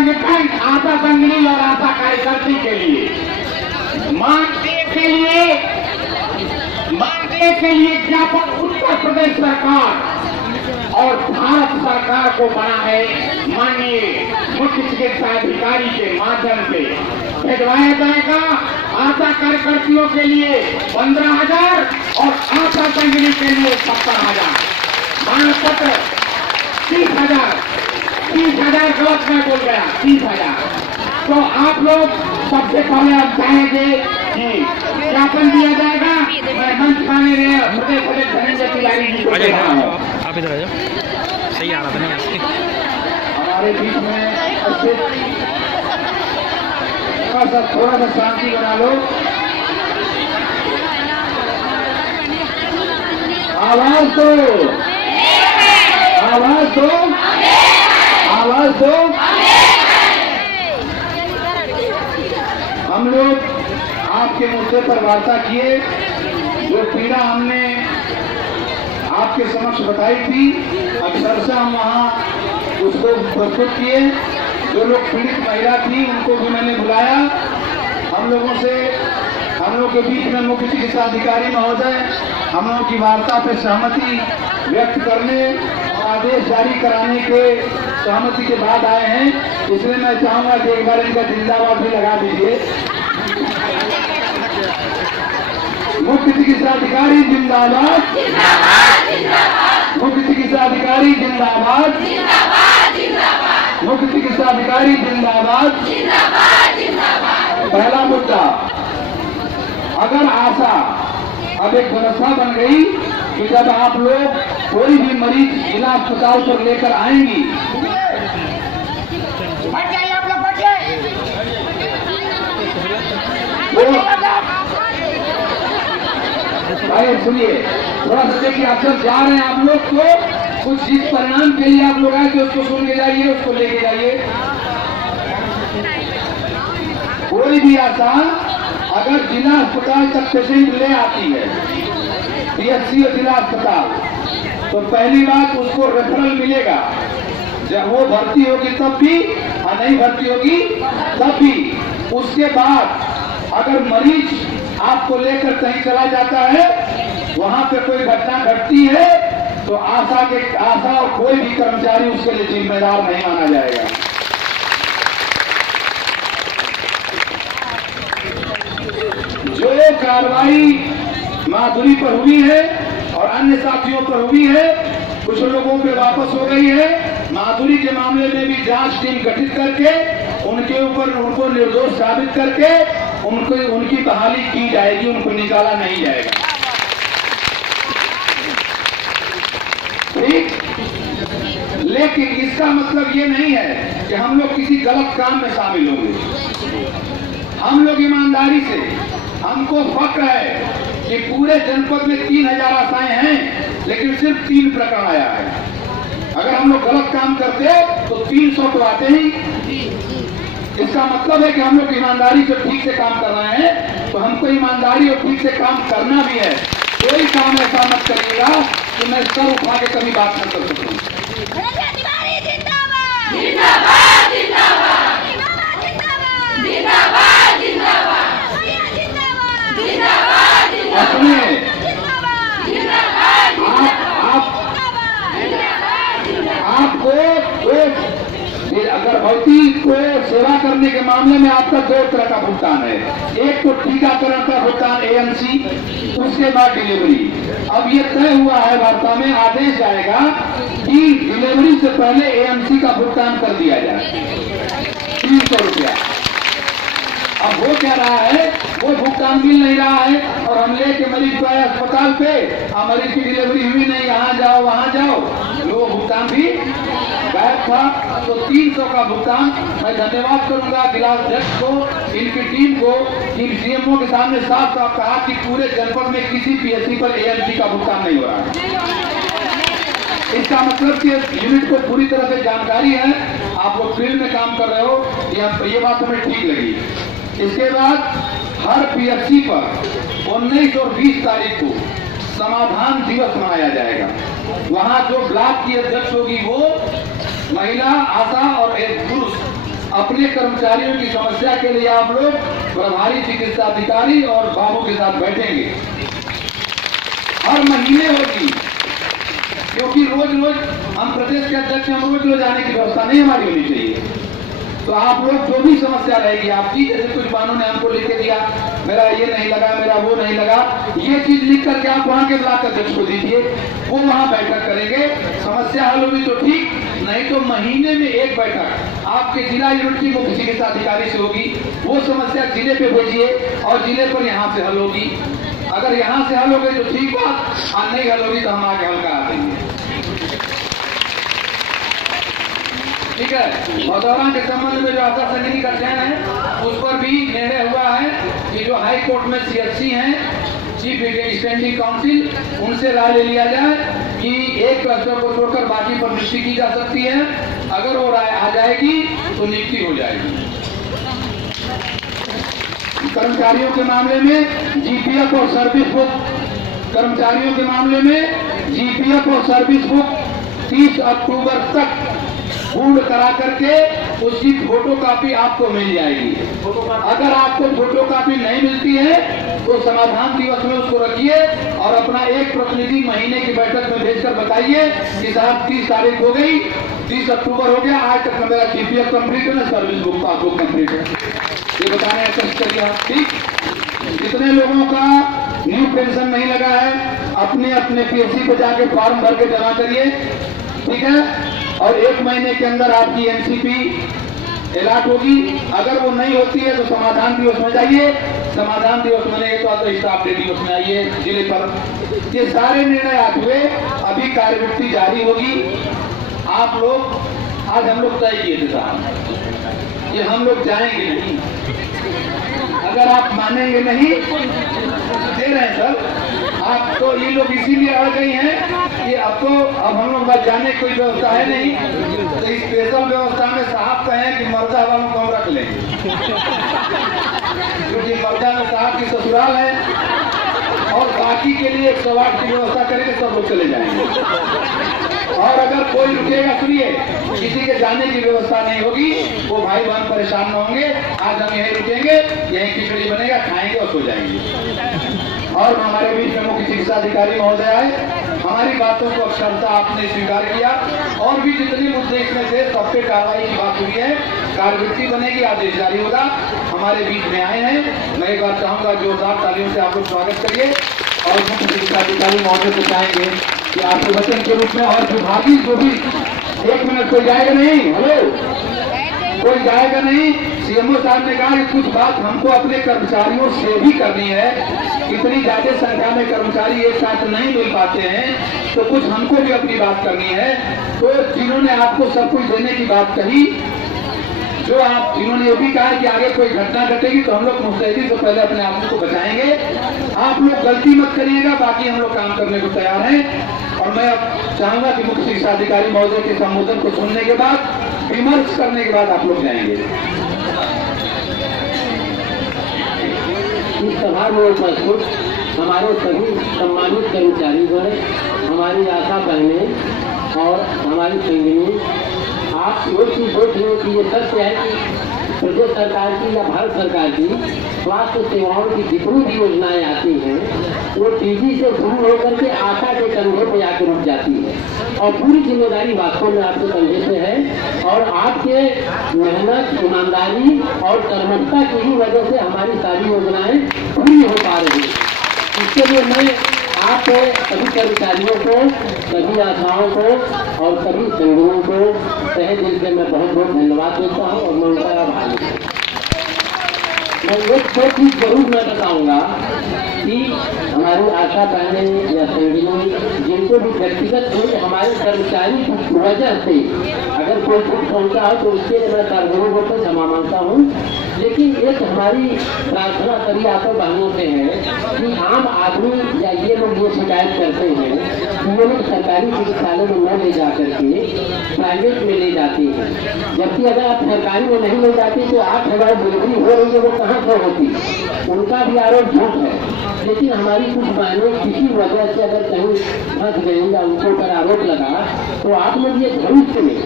संगठन आशा संगिनी और आशा कार्यकर्ती के लिए मानदेय के लिए ज्ञापन उत्तर प्रदेश सरकार और भारत सरकार को बना है माननीय मुख्य चिकित्सा अधिकारी के माध्यम से भिजवाया जाएगा। आशा कार्यकर्तियों के लिए 15,000 और आशा संगिनी के लिए 70,000। मांग पत्र 30,000 गलत मैं बोल गया, 30,000। तो आप लोग सबसे पहले हम चाहेंगे कि ज्ञापन दिया जाएगा। मैं मंच खाने रहे प्रदेश अध्यक्ष धनंजय तिवारी जी को आप इधर आ जाओ, सही आ रहा था नहीं हमारे बीच में थोड़ा सा शांति बना लो। आवाज दो, आवाज दो, आवाज दो। हम लोग आपके मुद्दे पर वार्ता किए, जो पीड़ा हमने आपके समक्ष बताई थी, अक्षरशः हम वहाँ उसको प्रस्तुत किए। जो लोग पीड़ित महिला थी उनको भी मैंने बुलाया। हम लोगों के बीच में मुख्य चिकित्सा अधिकारी महोदय हम लोगों की वार्ता पर सहमति व्यक्त करने और आदेश जारी कराने के सहमति के बाद आए हैं। इसलिए मैं चाहूंगा कि एक बार इनका जिंदाबाद भी लगा दीजिए। मुख्य चिकित्सा अधिकारी जिंदाबाद, मुख्य चिकित्सा अधिकारी जिंदाबाद, मुख्य चिकित्सा अधिकारी जिंदाबाद। पहला मुद्दा, अगर आशा अब एक व्यवस्था बन गई कि जब आप लोग कोई भी मरीज जिला अस्पताल पर लेकर आएंगी, भाई सुनिए थोड़ा सा देखिए, आप जब जा रहे हैं आप लोग तो कुछ जिस परिणाम के लिए आप लोग आए थे उसको सुन के जाइए, उसको लेके जाइए। कोई भी आशा अगर जिला अस्पताल तक पेशेंट ले आती है, पीएचसी और जिला अस्पताल, तो पहली बात उसको रेफरल मिलेगा। जब वो भर्ती होगी तब भी और नहीं भर्ती होगी तब भी। उसके बाद अगर मरीज आपको लेकर कहीं चला जाता है, वहां पे कोई घटना घटती है, तो आशा और कोई भी कर्मचारी उसके लिए जिम्मेदार नहीं माना जाएगा। जो कार्रवाई माधुरी पर हुई है और अन्य साथियों पर हुई है, कुछ लोगों पे वापस हो गई है। माधुरी के मामले में भी जांच टीम गठित करके उनको निर्दोष साबित करके उनकी बहाली की जाएगी, उनको निकाला नहीं जाएगा। ठीक, लेकिन इसका मतलब ये नहीं है कि हम लोग किसी गलत काम में शामिल होंगे। हम लोग ईमानदारी से, हमको फक्र है कि पूरे जनपद में 3,000 आशाएं हैं, लेकिन सिर्फ 3 प्रकरण आया है। अगर हम लोग गलत काम करते तो 300 तो आते ही। इसका मतलब है कि हम लोग ईमानदारी से ठीक से काम कर रहे हैं, तो हमको ईमानदारी और ठीक से काम करना भी है। कोई काम ऐसा मत करिएगा कि मैं सर उठा के कभी बात न कर सकूं। सुनिए, आपको गर्भवती को सेवा करने के मामले में आपका 2 तरह का भुगतान है। एक तो टीकाकरण का भुगतान एएमसी, उसके बाद डिलीवरी। अब ये तय हुआ है, वार्ता में आदेश आएगा कि डिलीवरी से पहले एएमसी का भुगतान कर दिया जाए 300 रुपया। अब वो क्या रहा है, वो भुगतान मिल नहीं रहा है और हम लेके मरीज को आए अस्पताल पे, मरीज की डिलीवरी हुई नहीं, यहाँ जाओ वहाँ जाओ, वो भुगतान भी गायब था। तो 300 का भुगतान मैं धन्यवाद करूंगा जिला अध्यक्ष को, इनकी टीम को, कि सीएमओ के सामने साफ साफ कहा कि पूरे जनपद में किसी पीएचसी पर एएमसी का भुगतान नहीं हो रहा है। इसका मतलब कि यूनिट को पूरी तरह से जानकारी है, आप लोग फील्ड में काम कर रहे हो, ये बात हमें ठीक लगी। इसके बाद हर पीएचसी पर 19 और 20 तारीख को समाधान दिवस मनाया जाएगा। वहां जो ब्लॉक की अध्यक्ष होगी वो महिला आशा और एक पुरुष अपने कर्मचारियों की समस्या के लिए आप लोग प्रभारी चिकित्सा अधिकारी और बाबू के साथ बैठेंगे। हर महीने होगी, क्योंकि रोज रोज हम प्रदेश के अध्यक्ष, हम रोज रोज आने की व्यवस्था नहीं हमारी होनी चाहिए। तो आप लोग जो भी समस्या रहेगी आपकी, जैसे कुछ बानों ने हमको लिख के दिया, मेरा ये नहीं लगा, मेरा वो नहीं लगा, ये चीज लिख करके आप वहां के ब्लॉक अध्यक्ष को दीजिए, वो वहां बैठक करेंगे। समस्या हल होगी तो ठीक, नहीं तो महीने में एक बैठक आपके जिला यूनिट की मुख्य चिकित्सा अधिकारी से होगी। वो समस्या जिले पे भेजिए और जिले पर यहाँ से हल होगी। अगर यहाँ से हल हो गई तो ठीक बात, और नहीं हल होगी तो हम आगे हल करा देंगे। ठीक है। मदौरा के संबंध में जो आशा संगिनी का चयन है, उस पर भी निर्णय हुआ है कि जो हाई कोर्ट में CHC हैं, चीफ स्टैंडिंग काउंसिल, उनसे राय ले लिया जाए कि एक प्रश्न को छोड़कर बाकी पर नियुक्ति की जा सकती है। अगर वो राय आ जाएगी तो नियुक्ति हो जाएगी। कर्मचारियों के मामले में GPF और सर्विस बुक, कर्मचारियों के मामले में GPF और सर्विस बुक 30 अक्टूबर तक पूर्ण करा करके उसकी फोटो कॉपी आपको मिल जाएगी। अगर आपको फोटो कॉपी नहीं मिलती है तो समाधान दिवस में उसको रखिए और अपना एक प्रतिनिधि महीने की बैठक में भेजकर बताइए कि साहब 30 तारीख हो गई, 30 अक्टूबर हो गया, आज तक मेरा GPF कंप्लीट है ना, सर्विस बुक पासबुक कंप्लीट है, ये बताने का कोशिश करिए आप। ठीक। जितने लोगों का न्यू पेंशन नहीं लगा है, अपने अपने PSC पे जाके फॉर्म भर के जमा करिए। ठीक है। और 1 महीने के अंदर आपकी NCP अलॉट होगी। अगर वो नहीं होती है तो समाधान दिवस में जाइए, समाधान दिवस में तो स्टाफ डे दिवस में आइए जिले पर। ये सारे निर्णय आज हुए, अभी कार्यवृत्ति जारी होगी। आप लोग, आज हम लोग तय किए थे साहब कि हम लोग जाएंगे नहीं, अगर आप मानेंगे नहीं, दे रहे हैं सर आप, तो ये लोग इसीलिए अड़ गई हैं कि अब हम लोग बस जाने कोई व्यवस्था है नहीं, तो इस स्पेशल व्यवस्था में साहब कहें कि मर्दा वालों को हम रख लेंगे, क्योंकि मर्दा में साहब की ससुराल है, और बाकी के लिए 108 की व्यवस्था करेंगे, सब लोग चले जाएंगे। और अगर कोई रुकेगा, सुनिए, किसी के जाने की व्यवस्था नहीं होगी, वो भाई बहन परेशान न होंगे। आज हम यहीं रुकेंगे, यहीं खिचड़ी बनेगा, खाएंगे और सो जाएंगे। और हमारे बीच में मुख्य चिकित्सा अधिकारी महोदय आए, हमारी बातों को अक्षरशः आपने स्वीकार किया, और भी जितने मुद्दे इसमें थे सब पे कार्रवाई की बात हुई है। कार्यवृत्ति बनेगी, आदेश जारी होगा। हमारे बीच में आए हैं, मैं एक बार चाहूंगा जोरदार तालियों से आप लोग स्वागत करिए। और मुख्य चिकित्सा अधिकारी महोदय को चाहेंगे कि आपके वचन के रूप में और विभागीय जो भी, 1 मिनट कोई जाएगा नहीं, हेलो, कोई जाएगा नहीं। CMO साहब ने कहा कि कुछ बात हमको अपने कर्मचारियों से भी करनी है, इतनी ज्यादा संख्या में कर्मचारी एक साथ नहीं मिल पाते हैं, तो कुछ हमको भी अपनी बात करनी है। तो जिन्होंने आपको सब कुछ देने की बात कही, जिन्होंने ये भी कहा कि आगे कोई घटना घटेगी तो हम लोग मुस्तैदी से पहले अपने आप को बचाएंगे। आप लोग गलती मत करिएगा, बाकी हम लोग काम करने को तैयार हैं। और मैं अब चाहूंगा कि मुख्य शिक्षा अधिकारी महोदय के संबोधन को सुनने के बाद, विमर्श करने के बाद आप लोग जाएंगे। इस सभा में उपस्थित हमारे सभी सम्मानित कर्मचारीगण, हमारी आशा बहनें और हमारी संगिनी, आप एक चीज देख रहे कि ये सत्य है कि प्रदेश सरकार की या भारत सरकार की स्वास्थ्य सेवाओं की जितनी भी योजनाएं आती हैं, वो तेजी से शुरू होकर के आशा के कंधे पर आकर रुक जाती है, और पूरी जिम्मेदारी वास्तव में आपके कंधे से है। और आपके मेहनत, ईमानदारी और कर्मठता की ही वजह से हमारी सारी योजनाएं पूरी हो पा रही है। इसके लिए मैं आप सभी कर्मचारियों को, सभी आशाओं को और सभी संगठनों को तहे दिल से मैं बहुत बहुत धन्यवाद देता हूँ और मैं उनका आभारी हूँ। मैं एक दो चीज जरूर मैं बताऊंगा कि हमारी आशा बहनें या संगठन जिनको भी व्यक्तिगत हुई हमारे कर्मचारी की वजह से अगर कोई दुख पहुंचा हो तो उसके लिए मैं सार्वजनिक को क्षमा मांगता हूँ। लेकिन एक हमारी प्रार्थना सभी आशा बहनों से है कि आम आदमी या ये लोग ये शिकायत करते हैं कि ये लोग सरकारी चिकित्सालय में न ले जा करके प्राइवेट में ले जाते हैं, जबकि अगर आप सरकारी में नहीं ले जाते तो 8,000 डिलीवरी हो रही है, वो कहाँ से होती, उनका भी आरोप झूठ है। लेकिन हमारी कुछ बहनें किसी वजह से अगर कहीं फंस गई या उनके ऊपर आरोप लगा तो आप लोग ये भविष्य में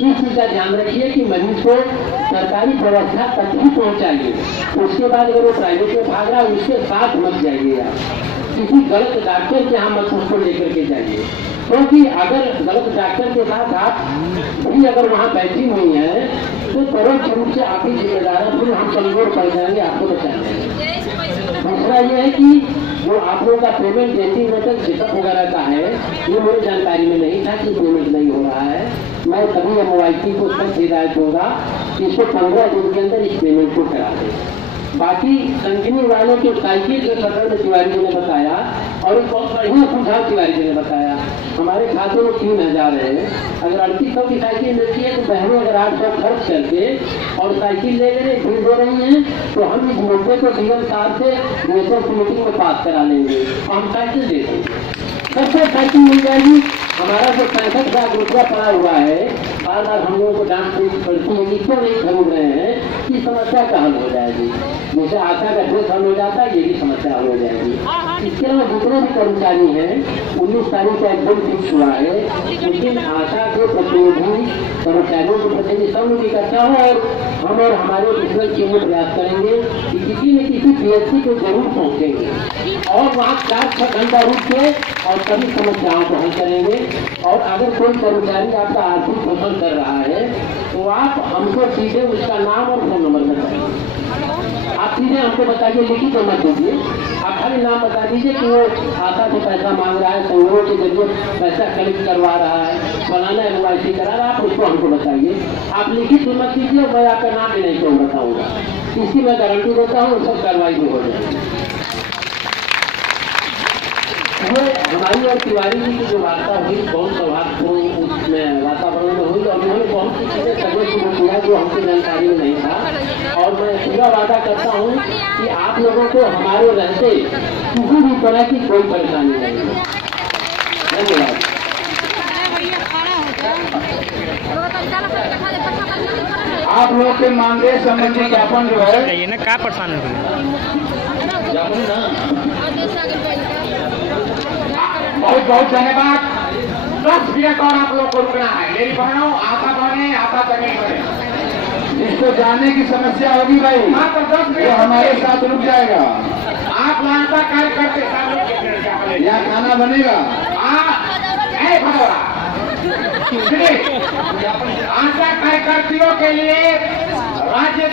इस चीज का ध्यान रखिए कि मरीज को सरकारी व्यवस्था तक ही पहुंचाइए। उसके बाद अगर वो प्राइवेट में भाग रहा है उसके साथ मत जाइए आप, किसी गलत डॉक्टर के यहाँ मत उसको लेकर के जाइए, क्योंकि अगर गलत डॉक्टर के साथ आप भी अगर वहाँ बैठी हुई हैं तो परोक्ष रूप से आप ही जिम्मेदार है, फिर हम कमजोर पड़ जाएंगे आपको बचाने। दूसरा ये है कि जो आप लोगों का पेमेंट एंटीनेटल चेकअप वगैरह का है, ये मेरी जानकारी में नहीं था कि पेमेंट नहीं हो रहा है। मैं तभी MOIT को सख्त हिदायत दूंगा कि इसको 15 दिन के अंदर इस पेमेंट को करा दें। बाकी संगनी वालों के साइकिल के सफर में तिवारी जी ने बताया, और एक बहुत बढ़िया सुझाव तिवारी जी ने बताया। हमारे खाते में 3000 है, अगर 3800 की साइकिल मिलती है तो बहनें अगर 800 खर्च करके और साइकिल ले ले फिर दे रही हैं, तो हम इस मुद्दे को DM साहब से नेशनल मीटिंग में पास करा लेंगे और हम साइकिल दे देंगे, सबसे साइकिल मिल जाएगी। हमारा जो 65,000 रुपया पड़ा हुआ है, बार बार हम लोगों को डांट पड़ती है कि क्यों नहीं खरीद रहे हैं, कि समस्या का हल हो जाएगी। जैसे आशा का ड्रेस हल हो जाता है, ये भी समस्या हल हो जाएगी। इसके अलावा जितने भी कर्मचारी हैं 19 तारीख का एकदम फिक्स हुआ है, लेकिन आशा के प्रतिनिधि कर्मचारियों के प्रतिनिधि सब लोग इकट्ठा हो और हम और हमारे डिजिटल टीम में प्रयास करेंगे कि किसी न किसी PSC को जरूर पहुँचेंगे और वहाँ 4-6 घंटा रुक के और सभी समस्याओं को हल करेंगे। और अगर कोई कर्मचारी आपका आर्थिक शोषण कर रहा है तो आप हमको सीधे उसका नाम और फोन नंबर बताइए। आप सीधे हमको बताइए, लिखित तो मत दीजिए, आप खाली नाम बता दीजिए कि वो आशा से पैसा मांग रहा है, संघों के जरिए पैसा कलेक्ट करवा रहा है, फलाना MOIT करा रहा है, आप उसको हमको बताइए। आप लिखित तो मत कीजिए, मैं आपका नाम भी नहीं क्यों बताऊँगा, इसकी मैं गारंटी देता हूँ सब कार्रवाई भी हो जाएगी। ये हमारी और तिवारी जी की जो वार्ता हुई बहुत सौहार्दपूर्ण उसमें वातावरण में हुई, और उन्होंने बहुत सी चीजें करने शुरू किया जो हमको जानकारी में नहीं था। और मैं पूरा वादा करता हूँ कि आप लोगों को हमारे रहते किसी भी तरह की कोई परेशानी नहीं है। धन्यवाद। आप लोग के मानदेय संबंधी ज्ञापन जो है, ये ना क्या परेशान है बहुत बहुत धन्यवाद। 10 मिनट और आप लोग को रुकना है। मेरी बहनों, आशा बहने, आशा तकनीक बने, जिसको जाने की समस्या होगी भाई, तो 10 मिनट हमारे साथ रुक जाएगा। आप लाता कार्य करते यहाँ खाना बनेगा। आशा कार्यकर्तियों के लिए राज्य